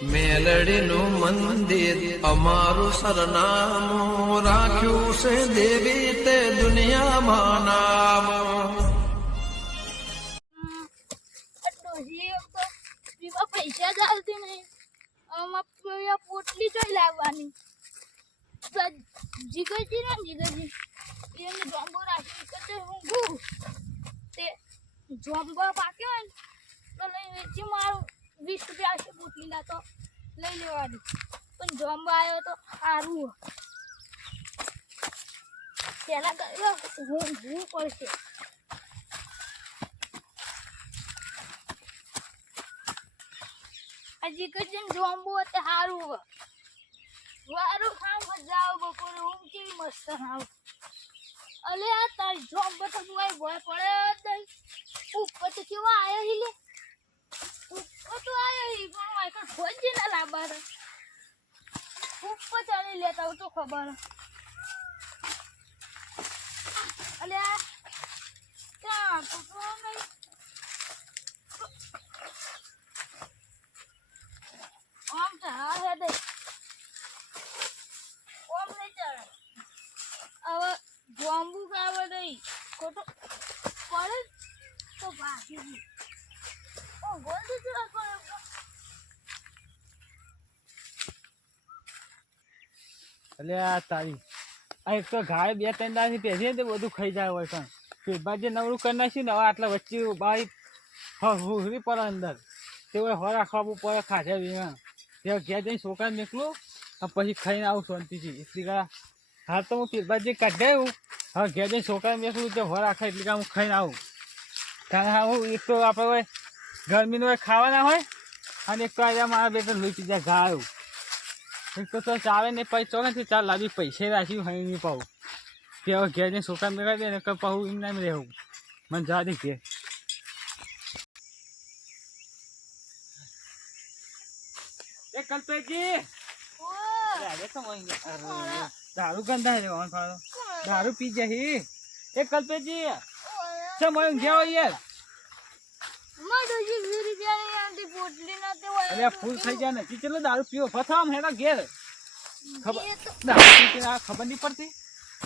મેલડીનું મંદિર અમારું સરનામું રાખ્યું છે દેવી તે દુનિયામાં નામ. પૈસા ચાલતી નહીં. પોટલી જોઈ લાવવાની. જીગરજી ને જીગરજી એને જોમ્બો રાખી કે હું તે જોમ્બો પાક્યો ને તો લઈ વેચી મારું 20 રૂપિયા છે પોટલી ના તો લઈ લેવાની. પણ જોમ્બો આવ્યો તો સારું પેલા હું પડશે. હજી કઈ જોમ્બો તો સારું વારું ખામ મજા આવ બપોરે ઊંઘ કેવી મસ્ત આવ. અલે આ તારી જોમ્બો તો ભય પડે જ ઉપર તો કેવા આયા હિલે ઉપર તો આયા હી પણ આખા ખોજી ના લાબાર ઉપર ચાલી લેતા તો ખબર. અલે આ ક્યાં તો નહીં આમ ચા હે દે ઓમ નહીં ચાલે. હવે જોમ્બુ ખાવા દઈ ખોટો પડે તો ભાગી ઓ ગોલ દીધું કરે. એટલે આ તારી આ એક તો ગાય 2-3 દાડાથી પહેરી ને બધું ખાઈ જાય હોય પણ પેટમાં જે નવરું કરી નાખ્યું ને હવે આટલા વચ્ચે બારી હુરી પડે અંદર તે હોય હો રાખવું પડે ખાધા વીમાં તે ઘેર જઈને છોકરા નીકળું પછી ખાઈને આવું શાંતિથી. એટલી કા હાલ તો હું પેટમાં કાઢાયું હવે ઘેર જઈને છોકરા નીકળું તે હો રાખે એટલી કા હું ખાઈને આવું. કારણ હા હું એક તો આપણે હોય ગરમીનું હોય ખાવાના હોય અને એક તો આજે મારા બેટા લોહી પીધા ઘા આવ્યું. એક તો ચાલે ને પછી ચોકે ચાલ લાવી પૈસા રાખ્યું હોય નહીં પાવું તે હવે ઘેર જઈને છોકરા મેળવી દે ને પાવું એમ ના રહેવું મને જવા દે ઘેર. એ કલ્પેજી દારૂ ગંધા દારૂ પી જાય. એ કલ્પેજી છે મને ઘેર યાર ફૂલ થઈ જાય ને ચલો દારૂ પીવો ફથામ હેડા ઘેર ખબર નહીં પડતી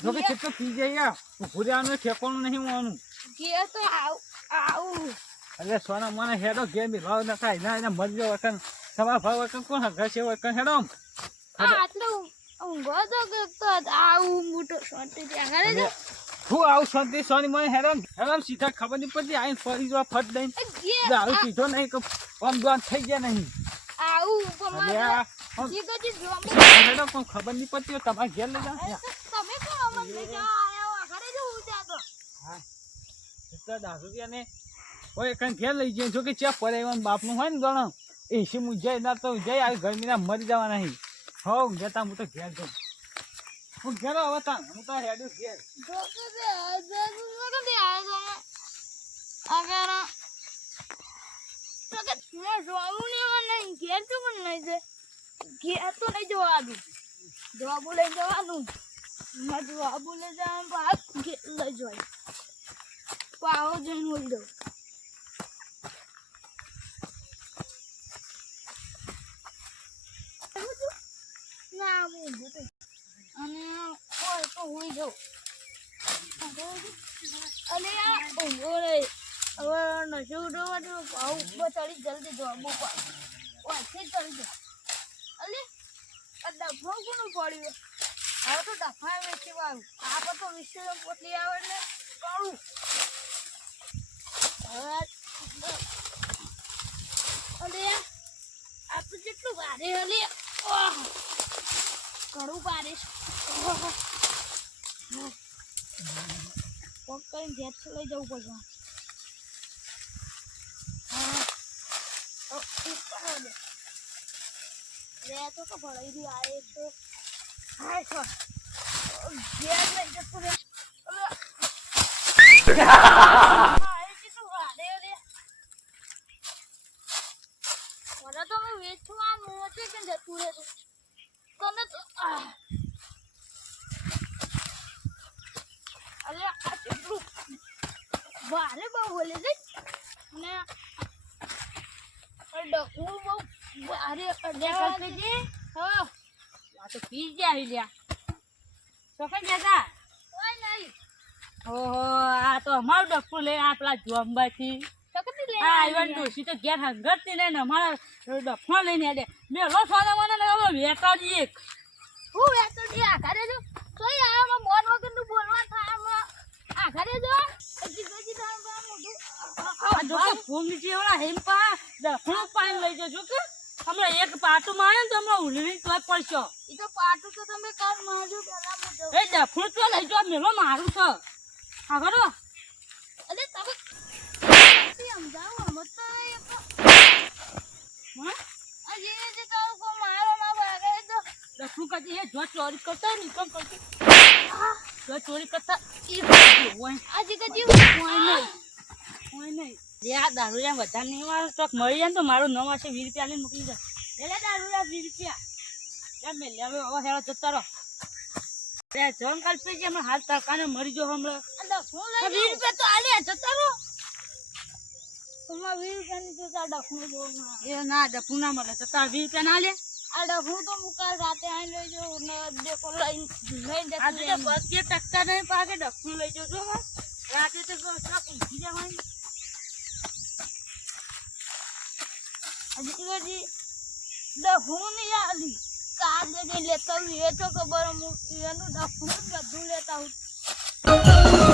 જો કે કેટલું પી જાય ભૂર્યાનું ઠેકોનું નહીં હોવાનું. અરે સોના મને હેડો ઘેર બી ભાવ ના થાય ના એના મરજો વકન તમારા ભાવ વકન કોણ ઘર છે વકન હેડો હું આવું શાંતિ સોની મને હેરાન હેરાન સીધા ખબર નહીં પડતી આઈને ફરી જો ફટ દઈને દારૂ પીધો નહીં કે આમ દોન થઈ ગયા નહીં હેડો પણ ખબર નહીં પડતી તમારે ઘેર લઈ જાઓ દારૂ ને હોય કઈ ઘેર લઈ જાય જો કે ચેપ પડે એમ બાપનું હોય ને ગણો એસી હું જઈ ના તો જઈ આવી ગરમીના મરી જવા નહીં. હો જતા હું તો ઘેર જાઉં હું ઘેર આવતા હું તો હેડું ઘેર તો નહીં જવાનું જવાબુ લઈ જવાનું જવાબુ લઈ જવાનું લઈ જવાય પાવો જઈને હોઈ દઉં. ના હું અને હોય તો હોઈ જાઉં. અને આ ઊંઘો રહી હવે નશો ઉઠવાનું ભાવ ઉપર ચડી જલ્દી જવાબુ વાંચી ચડી જાય. અલે આ ડફો કોનું પડ્યું હવે તો ડફા વેચી વાળું આપણે તો 20 પોટલી આવે ને કરું હવે. અલે આ તો જેટલું ભારે અલે ઘણું ભારે પગ કરીને જેટ લઈ જવું પડશે. તો ભરાઈ રહ્યું આ એક તો ઘેર લઈ જતું રે મને તો વેચવા મોચે કે જતું રહે તને તો અલે આ કેટલું ભારે બહુ બોલે છે ને ડકવું બહુ અરે કલ્પેજી હો આ તો પી ગયા લ્યા તો કઈ જતા કોઈ નહીં ઓહો આ તો અમારું ડફું લઈને આ પેલા જોંબાથી તો કેટલી લે આ ઈવન ડોશી તો ઘેર હંગરતી લઈને અમારા ડફો લઈને હેડે મેં લો સોના મને વેટાડી એક હું વેતો દી આઘારે જો તોય આમાં મોન વગરનું બોલવા થાય આમાં આઘારે જો હજી તાર મોઢું આ જોકે ફોન જેવડા હેમ્પા ડફણું પાણી લઈ જજો કે હમણાં એક પાટું મારે ને તો હમણાં ઉલવી તોય પડશો ઈ તો પાટું તો તમે કાલ મારજો પેલા મોઢું એ ડફણું તો લઈ જાઓ મેલો મારું છે હા કરો અરે તમે સમજાવો અમે તો હા હજી જે તો કો મારો માં ભાગે તો ડફણું કાઢી એ જો ચોરી કરતા ને કેમ કરતી જો ચોરી કરતા એ હોય હજી કજી કોઈ નહીં જે આ દારૂ વધારે નહીં મારો સ્ટોક મળી જાય ને તો મારું નામ હશે 20 રૂપિયા લઈને મોકલી દે એટલે દારૂ 20 રૂપિયા એમ મેં લેવે ઓ હેરો જતા રહો તે જોન કલ્પે જે હમણાં હાલ તડકાને મરી જો હમણાં અંદર હું લઈ 20 રૂપિયા તો આલે જતા રહો તમાર 20 રૂપિયાની તો તાર ડફનું જો એ ના ડફું ના મળે જતા 20 રૂપિયા ના લે આ ડફનું તો મુકાલ રાતે આઈ લઈ જો ને દેખો લઈ આ તો 32% નહીં પાકે ડફું લઈ જજો માં રાતે તો સ્ટોક ઊંઘી જવાનું હજી ડફનું નહીં આલી કાલે જે લેતા હું એ તો ખબર હું એનું ડફનું બધું લેતા હું